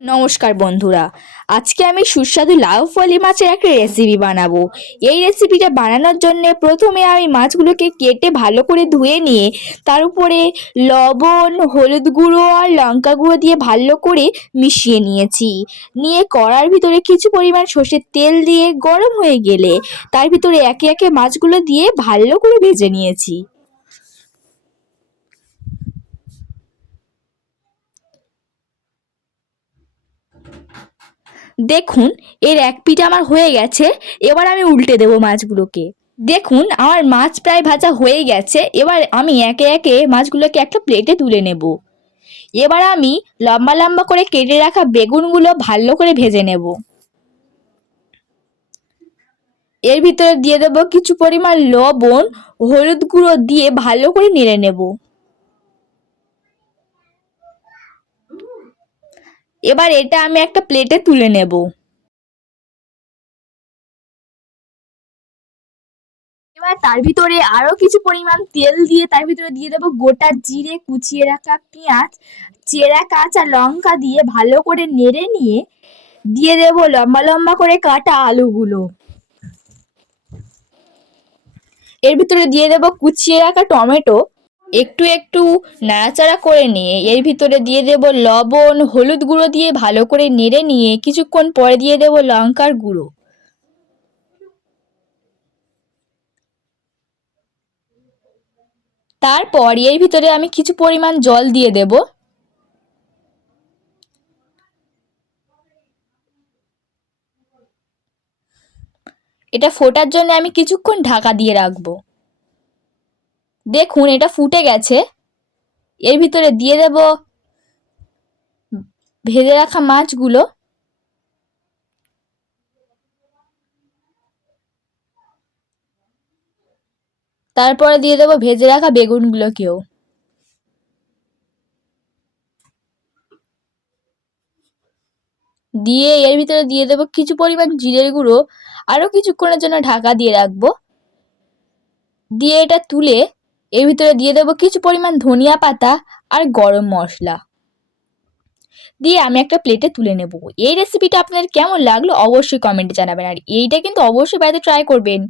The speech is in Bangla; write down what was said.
নমস্কার বন্ধুরা, আজকে আমি সুস্বাদু লাউ ফলি মাছের একটা রেসিপি বানাবো। এই রেসিপিটা বানানোর জন্য প্রথমে আমি মাছগুলোকে কেটে ভালো করে ধুয়ে নিয়ে তার উপরে লবণ, হলুদ গুঁড়ো আর লঙ্কা গুঁড়ো দিয়ে ভালো করে মিশিয়ে নিয়ে কড়ার ভিতরে কিছু পরিমাণ সর্ষের তেল দিয়ে গরম হয়ে গেলে তার ভিতরে একে একে মাছগুলো দিয়ে ভালো করে ভেজে নিয়েছি। দেখুন, এর এক পিঠ আমার হয়ে গেছে। এবার আমি উল্টে দেবো মাছগুলোকে। দেখুন, আমার মাছ প্রায় ভাজা হয়ে গেছে। এবার আমি একে একে মাছগুলোকে একটা প্লেটে তুলে নেব। এবার আমি লম্বা লম্বা করে কেটে রাখা বেগুনগুলো ভালো করে ভেজে নেব। এর ভিতরে দিয়ে দেবো কিছু পরিমাণ লবণ, হলুদ গুঁড়ো দিয়ে ভালো করে নেড়ে নেব। এবার এটা আমি একটা প্লেটে তুলে নেব। এবার তার ভিতরে আরো কিছু পরিমাণ তেল দিয়ে তার ভিতরে দিয়ে দেবো গোটা জিরে, কুচিয়ে রাখা পেঁয়াজ, চেরা কাঁচা লঙ্কা দিয়ে ভালো করে নেড়ে নিয়ে দিয়ে দেবো লম্বা লম্বা করে কাটা আলুগুলো। এর ভিতরে দিয়ে দেবো কুচিয়ে রাখা টমেটো। একটু একটু নাড়াচাড়া করে নিয়ে এর ভিতরে দিয়ে দেবো লবণ, হলুদ গুঁড়ো দিয়ে ভালো করে নেড়ে নিয়ে কিছুক্ষণ পরে দিয়ে দেবো লঙ্কার গুঁড়ো। তারপর এর ভিতরে আমি কিছু পরিমাণ জল দিয়ে দেব। এটা ফোটার জন্য আমি কিছুক্ষণ ঢাকা দিয়ে রাখবো। দেখুন, এটা ফুটে গেছে। এর ভিতরে দিয়ে দেব ভেজে রাখা মাছগুলো। তারপরে দিয়ে দেব ভেজে রাখা বেগুনগুলোকেও। দিয়ে এর ভিতরে দিয়ে দেব কিছু পরিমাণ জিরের গুঁড়ো। আরও কিছুক্ষণের জন্য ঢাকা দিয়ে রাখবো। দিয়ে এটা তুলে এর ভিতরে দিয়ে দেবো কিছু পরিমাণ ধনিয়া পাতা আর গরম মশলা দিয়ে আমি একটা প্লেটে তুলে নেব। এই রেসিপিটা আপনাদের কেমন লাগলো অবশ্যই কমেন্টে জানাবেন, আর এইটা কিন্তু অবশ্যই বাড়িতে ট্রাই করবেন।